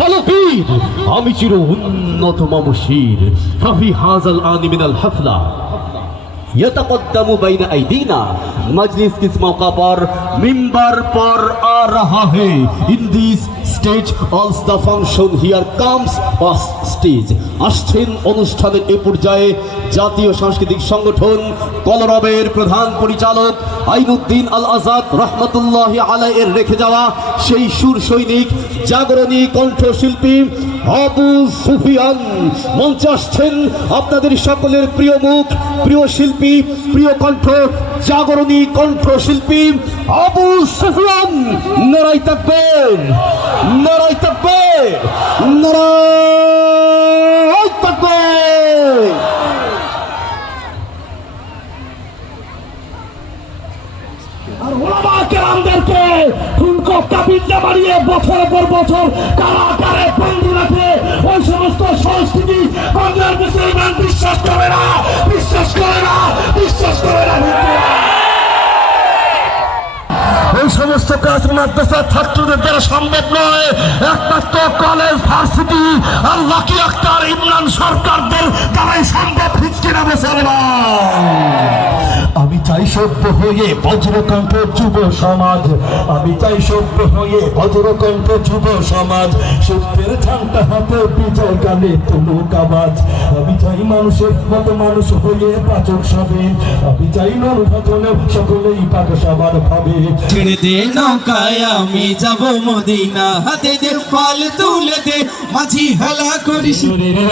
বলো বীর আমি চির উন্নত মামশির ফাফি হাজাল আনি মিনাল হাফলা يتقدم بين أيدينا मजलिस किस मौका पर मिंबर पर आ रहा है in this stage all the function here comes stage আসছেন অনুষ্ঠানের এ পর্যায়ে জাতীয় সাংস্কৃতিক সংগঠন কলরবের প্রধান পরিচালক আইনুদ্দিন আল আজাদ রহমতুল্লাহ আলাই এর রেখে যাওয়া সেই সুর সৈনিক জাগরণী কণ্ঠশিল্পী আবু সুফিয়ান। মঞ্চে আসছেন আপনাদের সকলের প্রিয় মুখ, প্রিয় শিল্পী, প্রিয় কণ্ঠ, জাগরণী কণ্ঠশিল্পী আবু সুফিয়ান। নারাই থাকবেন নারাই থাকবেন আর ওলামা কেরামদেরকে হুনকপ্তা বিদ্যা বাড়িয়ে বছরের পর বছর কারাগারে বন্দি রাখে। ওই সমস্ত সংস্কৃতি বাংলার মুসলমান বিশ্বাস করে না, বিশ্বাস করে না, বিশ্বাস করে না এই সমস্ত কাজ মাদ্রাসার ছাত্রদের দ্বারা সম্ভব নয়। একমাত্র কলেজ ভার্সিটি আর লাকি আক্তার ইমরান সরকারদের দ্বারাই সম্ভব হচ্ছে না মুসলমান? সভ্য হয়ে বজ্রকণ্ঠ যুব সমাজ। আমি চাই সভ্য হয়ে বজ্রকণ্ঠ যুব সমাজ। সত্যের ঝান্টা হাতে বিজয় গানে তুলুক আওয়াজ। আমি চাই মানুষের মতো মানুষ হয়ে পাচক সবে। আমি চাই সকলে সকলেই পাক সবার ভাবে। ছেড়ে দে নৌকায় আমি যাব মদিনা। হাতে দে পাল তুলে দে মাঝি হেলা করিস।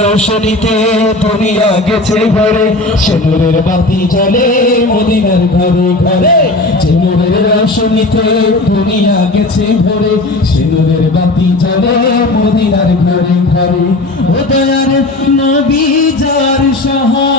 রোশনীতে দুনিয়া গেছে ঘরে সে নূরের বাতি জ্বলে মদিনার ঘরে ঘরে, যে রাশনিতে দুনিয়া গেছে ভরে, সে বাতি জলে মদিনার ঘরে ঘরে। ও নবী যার সহায়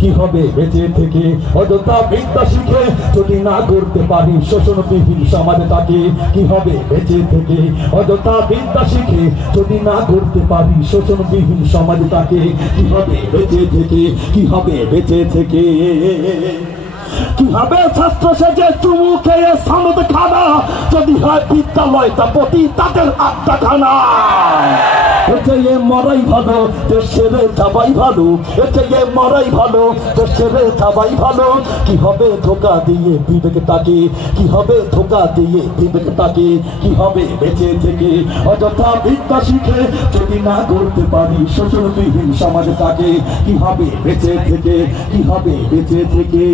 কি হবে বেঁচে থেকে? অযথা বিদ্যা শিখে যদি না করতে পারি শোষণবিহীন সমাজে তাকে কি হবে বেঁচে থেকে? অযথা বিদ্যা শিখে যদি না করতে পারি শোষণবিহীন সমাজে তাকে কি হবে বেঁচে থেকে? কি হবে বেঁচে থেকে? কীভাবে ছাত্র সেজে চুমু খেয়ে সামত খানা? যদি হয় বিদ্যালয়, তা প্রতি তাদের আড্ডা খানা এতে এ মরাই ভালো, দেশের যাবাই ভালো, এতে এ মরাই ভালো, দেশের যাবাই ভালো। কি হবে ধোকা দিয়ে বিবেক তাকে, কি হবে ধোকা দিয়ে বিবেক তাকে, কি হবে বেঁচে থেকে? অযথা বিদ্যা শিখে যদি না করতে পারি শোষণবিহীন সমাজ তাকে, কি হবে বেঁচে থেকে? কি হবে বেঁচে থেকে?